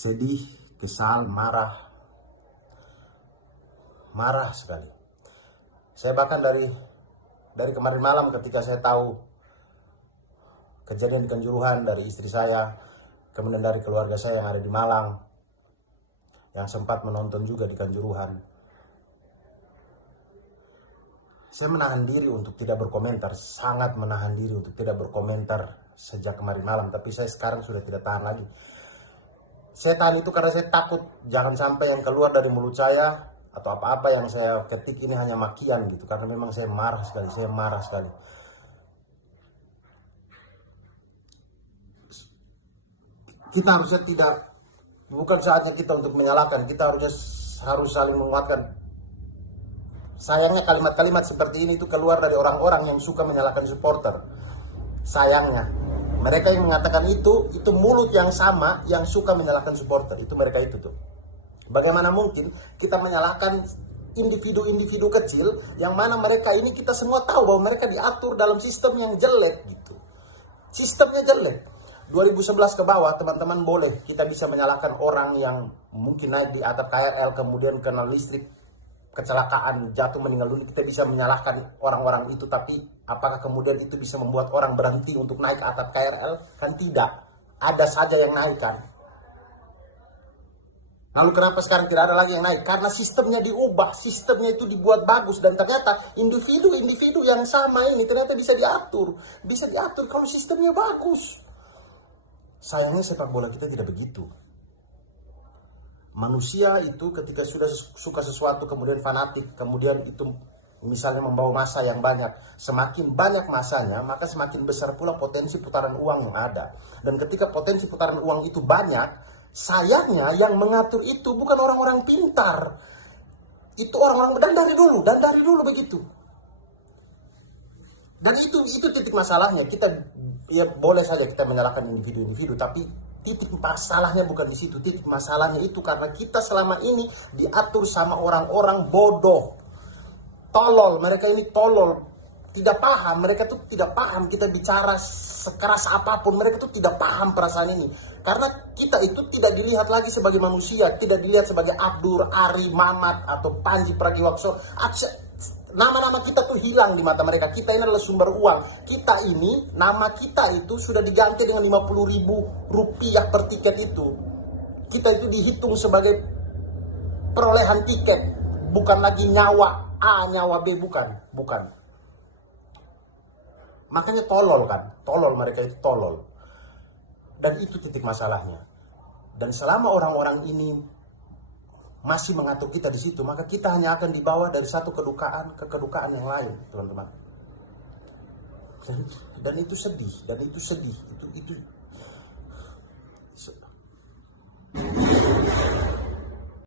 sedih, kesal, marah sekali. Saya bahkan dari kemarin malam ketika saya tahu kejadian Kanjuruhan dari istri saya, kemudian dari keluarga saya yang ada di Malang, yang sempat menonton juga di Kanjuruhan, saya menahan diri untuk tidak berkomentar, sangat menahan diri untuk tidak berkomentar sejak kemarin malam, tapi saya sekarang sudah tidak tahan lagi. Saya tahan itu karena saya takut jangan sampai yang keluar dari mulut saya atau apa-apa yang saya ketik ini hanya makian gitu, karena memang saya marah sekali. Kita harusnya bukan saatnya kita untuk menyalahkan, kita harus saling menguatkan. Sayangnya kalimat-kalimat seperti ini itu keluar dari orang-orang yang suka menyalahkan supporter. Sayangnya mereka yang mengatakan itu mulut yang sama yang suka menyalahkan supporter. Itu mereka itu tuh. Bagaimana mungkin kita menyalahkan individu-individu kecil yang mana mereka ini kita semua tahu bahwa mereka diatur dalam sistem yang jelek gitu. Sistemnya jelek. 2011 ke bawah teman-teman boleh kita bisa menyalahkan orang yang mungkin naik di atap KRL kemudian kena listrik, kecelakaan, jatuh, meninggal dunia, kita bisa menyalahkan orang-orang itu, tapi apakah kemudian itu bisa membuat orang berhenti untuk naik atap KRL? Kan tidak. Ada saja yang naik kan. Lalu kenapa sekarang tidak ada lagi yang naik? Karena sistemnya diubah, sistemnya itu dibuat bagus, dan ternyata individu-individu yang sama ini ternyata bisa diatur kalau sistemnya bagus. Sayangnya sepak bola kita tidak begitu. Manusia itu ketika sudah suka sesuatu kemudian fanatik, kemudian itu misalnya membawa massa yang banyak, semakin banyak massanya maka semakin besar pula potensi putaran uang yang ada. Dan ketika potensi putaran uang itu banyak, sayangnya yang mengatur itu bukan orang-orang pintar, itu orang-orang dan dari dulu begitu. Dan itu titik masalahnya. Kita ya boleh saja kita menyalahkan individu-individu, tapi titik masalahnya bukan di situ. Titik masalahnya itu karena kita selama ini diatur sama orang-orang bodoh, tolol. Mereka ini tolol, tidak paham. Mereka tuh tidak paham kita bicara sekeras apapun. Mereka tuh tidak paham perasaan ini. Karena kita itu tidak dilihat lagi sebagai manusia, tidak dilihat sebagai Abdur, Ari, Mamat, atau Panji Pragiwaksono. Nama-nama kita tuh hilang di mata mereka. Kita ini adalah sumber uang. Kita ini, nama kita itu sudah diganti dengan 50.000 rupiah per tiket itu. Kita itu dihitung sebagai perolehan tiket, bukan lagi nyawa A, nyawa B, bukan. Makanya tolol kan, mereka itu tolol. Dan itu titik masalahnya. Dan selama orang-orang ini masih mengatur kita di situ, maka kita hanya akan dibawa dari satu kedukaan ke kedukaan yang lain, teman-teman. Dan itu sedih, itu